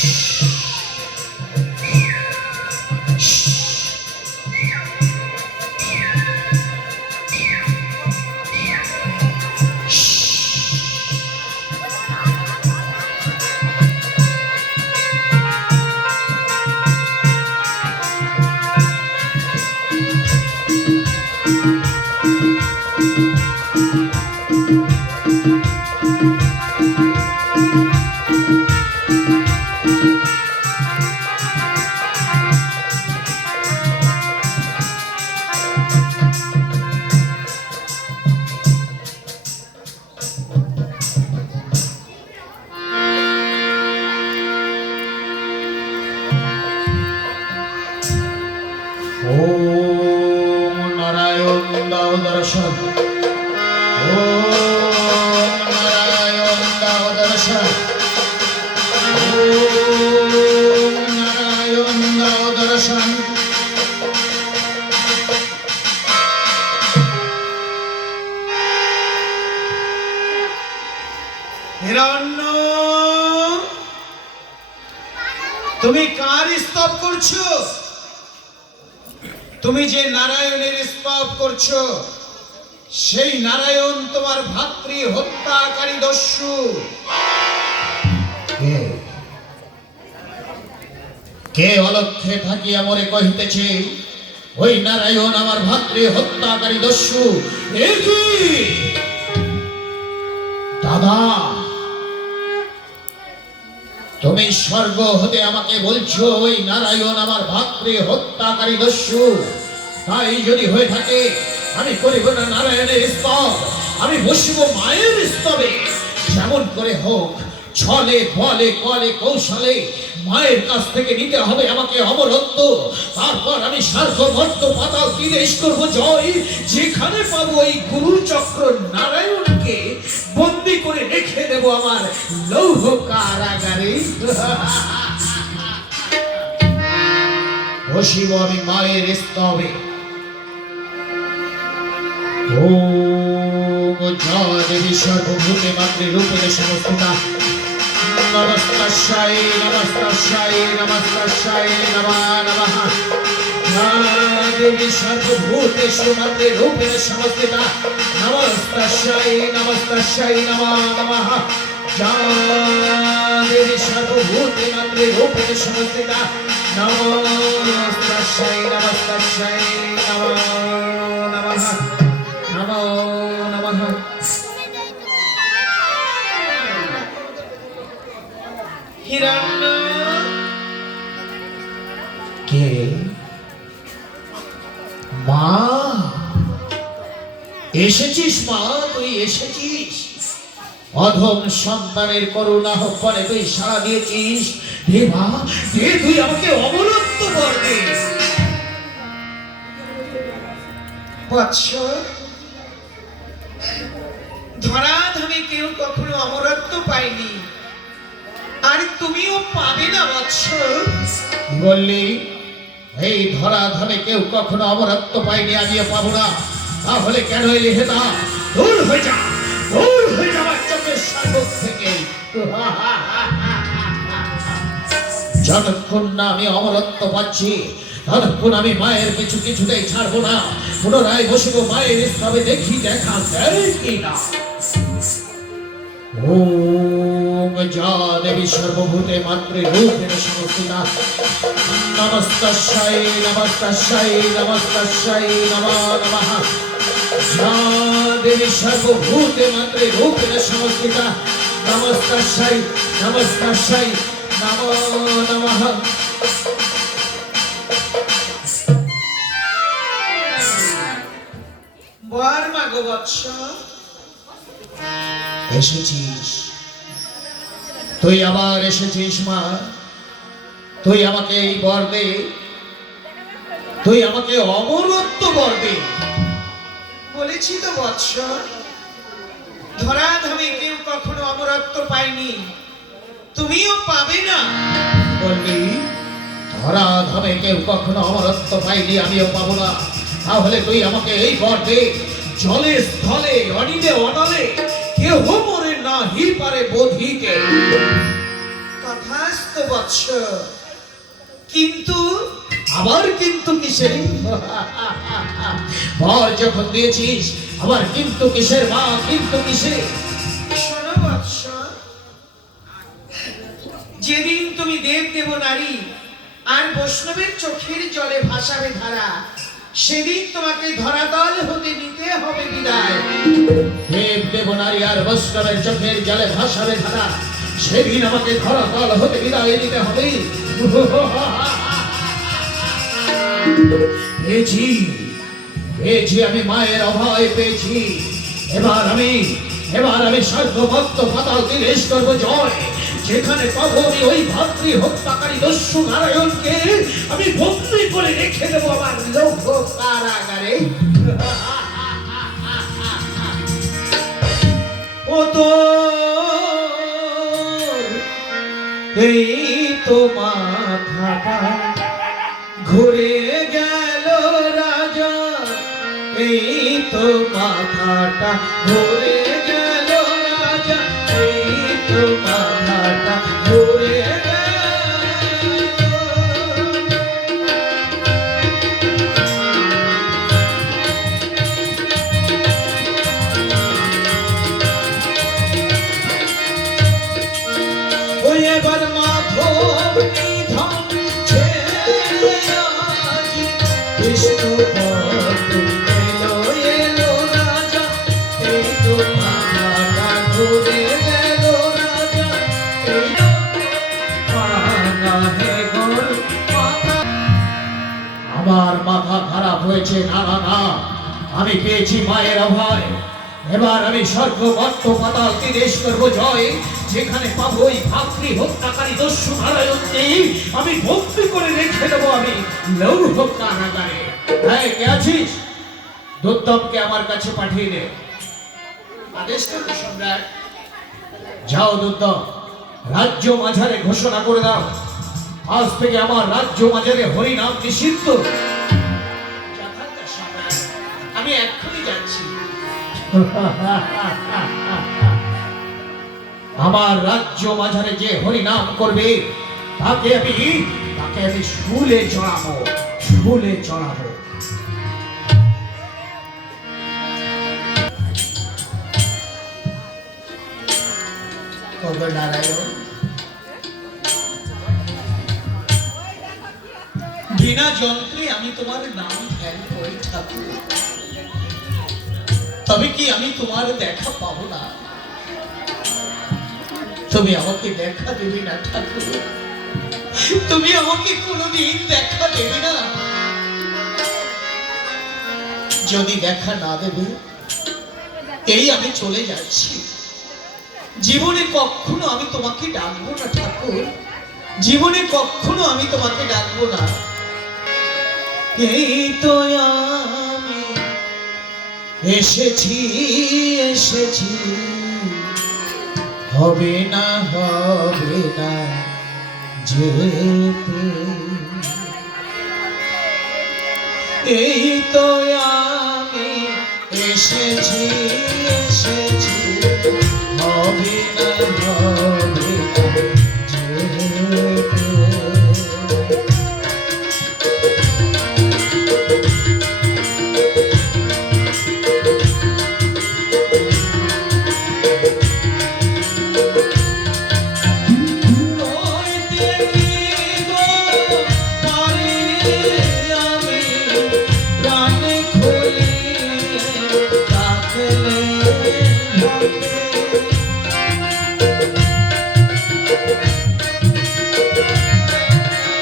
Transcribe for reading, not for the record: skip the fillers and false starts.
ओम नारायण दाव दर्शन। ओम नारायण दाव दर्शन। ओम नारायण दाव दर्शन। हिरण्य তুমি কার স্তব করছো? তুমি যে নারায়ণের স্তব করছো সেই নারায়ণ তোমার ভাতৃ হত্যাকারী দস্যু। কে অলক্ষে থাকিয়া মরে কহিতেছে ওই নারায়ণ আমার ভাতৃ হত্যাকারী দস্যু? এ কি দাদা, তুমি স্বর্গ হতে আমাকে বলছো ওই নারায়ণ আমার ভাতৃ হত্যাকারী দস্যু? তাই যদি হয়ে থাকে আমি করিব না নারায়ণের স্তব, আমি বসিব মায়ের স্তবে। যেমন করে হোক, ছলে বলে কলে কৌশলে মায়ের কাছ থেকে নিতে হবে আমাকে অমরত্ব। তারপর আমি সার্বভৌম পাতাল বিদেশ করবো জয়। যেখানে পাবো এই গুরু চক্র নারায়ণকে বন্দি করে রেখে দেব আমার লৌহ কারাগারে। বসিব আমি মায়ের স্তবে। ওম জয় দেবী সর্বভূতে মাতৃ রূপে সমস্ততা। নমস্তাস্যায় নমস্তাস্যায় নমস্তাস্যায় নমঃ নমঃ। দেবী সর্বভূতেষু মাতৃ রূপে সমস্থিতা। নমস্তাস্যায় নমস্তাস্যায় নমঃ নমঃ। দেবী সর্বভূতে মাতৃ রূপে সমস্থিতা। নমস্তাস্যায় নমস্তাস্যায় নমঃ নমঃ। নমো নমঃ। হিরণ্য কে? মা এসেছিস? মা তুই এসেছিস? অধম সন্তানের করুণা আহ্বানে তুই সাড়া দিয়েছিস। দেবা দে, তুই আমাকে অমরত্ব বর দে। বৎস, ধরাধামে কেউ কখনো অমরত্ব পায়নি, আর তুমিও পাবে না বৎস। কি বললি? এই ধরাধামে কেউ কখনো অমরত্ব পায়নি, আমিও পাবো না। তাহলে কেন এলি? হেতা দূর হয়ে যা, দূর হয়ে যা আমার চোখের সামনে থেকে। যতক্ষণ না আমি অমরত্ব পাচ্ছি ততক্ষণ আমি মায়ের পিছু কিছুতেই ছাড়বো না। পুনরায় বসিব মায়ের স্তবে, দেখি দেখা দেয় কিনা। ওম যা দেবী সর্বভূতে মাতৃ রূপে সমস্থিতা। নমস্তাস্যায় নমস্তাস্যায় নমস্তাস্যায় নমঃ নমঃ। যা দেবী সর্বভূতে মাতৃ রূপে সমস্থিতা। নমস্তাস্যায় নমস্তাস্যায় নমো নমঃ। বর মাগো বৎস। এসেছিস তুই, আবার এসেছিস মা। তুই আমাকে এই বর দে, তুই আমাকে অমরত্ব বর দে। বলেছি তো বৎস, ধরাধামে কেউ কখনো অমরত্ব পায়নি, তুমিও পাবে না। বললি ধরাধামে কেউ কখনো অমরত্ব পাইনি, আমিও পাবো না। তাহলে তুই আমাকে এই বর দে, জলে স্থলে অনিলে অনলে কেহ মরে নাহি পারে বোধিতে। তথাস্তু তথাস্তু বৎস। কিন্তু আবার কিন্তু কিসের? বল যখন দিয়েছিস আবার কিন্তু কিসের মা, কিন্তু কিসের? শোনো বৎস, যেদিন তুমি দেব দেব নারী আর বৈষ্ণবের চোখের জলে ভাসাবে ধারা, সেদিন তোমাকে ধরাতল হতে নিতে হবে বিদায়। দেব দেব নারী আর বৈষ্ণবের চোখের জলে ভাসাবে ধারা, সেদিন আমাকে ধরাতল হতে বিদায় নিতে হবে। পেয়েছি, পেয়েছি, আমি মায়ের অভয় পেয়েছি। এবার আমি স্বর্গভক্ত পাতাল দিলেশ করবো জয়। যেখানে পাবো আমি ওই ভাতৃ হত্যাকারী দস্যু নারায়ণকে আমি বন্দি করে রেখে দেবো আমার লৌহ কারাগারে। ও তো এই তো মাথাটা ঘুরে গেল রাজা, এই তো মাথাটা ঘুরে গেল রাজা, এই তো মাথাটা ঘুরে গেল। ওই এবার মাধব নিধন ছেড়ে আজি বিষ্ণু পদ এলো এলো রাজা, এই তো মাথাটা ঘুরে গেল রাজা, এই তো মাথা হে গোল মাথা। আমার মাথা খারাপ হয়েছে। না না না, আমি পেয়েছি মায়ের অভয়। এবার আমি স্বর্গবত্ত পাতাল দেশ করবো জয়। যেখানে পাবো ওই ভাতৃ হত্যাকারী দস্যু নারায়ণকে আমি বন্দি করে রেখে দেবো আমি লৌহ কারাগারে। হ্যাঁ, কে আছিস? দুর্দমকে আমার কাছে পাঠিয়ে দে। আদেশ করো সম্রাট। যাও দুর্দম, রাজ্য মাঝারে ঘোষণা করে দাও, আজ থেকে আমার রাজ্য মাঝারে হরিনাম নিষিদ্ধ। যথার্থ সম্রাট, আমি এক্ষুনি যাচ্ছি। আমার রাজ্য মাঝারে যে হরিনাম করবে তাকে আমি শুলে চড়াবো, শুলে চড়াবো। ওগো নারায়ণ, বিনা যন্ত্রে আমি তোমার নাম ধ্যান করি ঠাকুর, তবে কি আমি তোমার দেখা পাবো না? তুমি আমাকে দেখা দেবে না ঠাকুর? তুমি আমাকে কোনোদিন দেখা দেবে না? যদি দেখা না দেবে, এই আমি চলে যাচ্ছি। জীবনে কখনো আমি তোমাকে ডাকবো না ঠাকুর, জীবনে কখনো আমি তোমাকে ডাকবো না। এই তো আমি এসেছি, এসেছি, হবে না যেতে। এই তো আমি এসেছি, এসেছি, হবে না যেতে। আমি প্রাণে খুলি রাখলে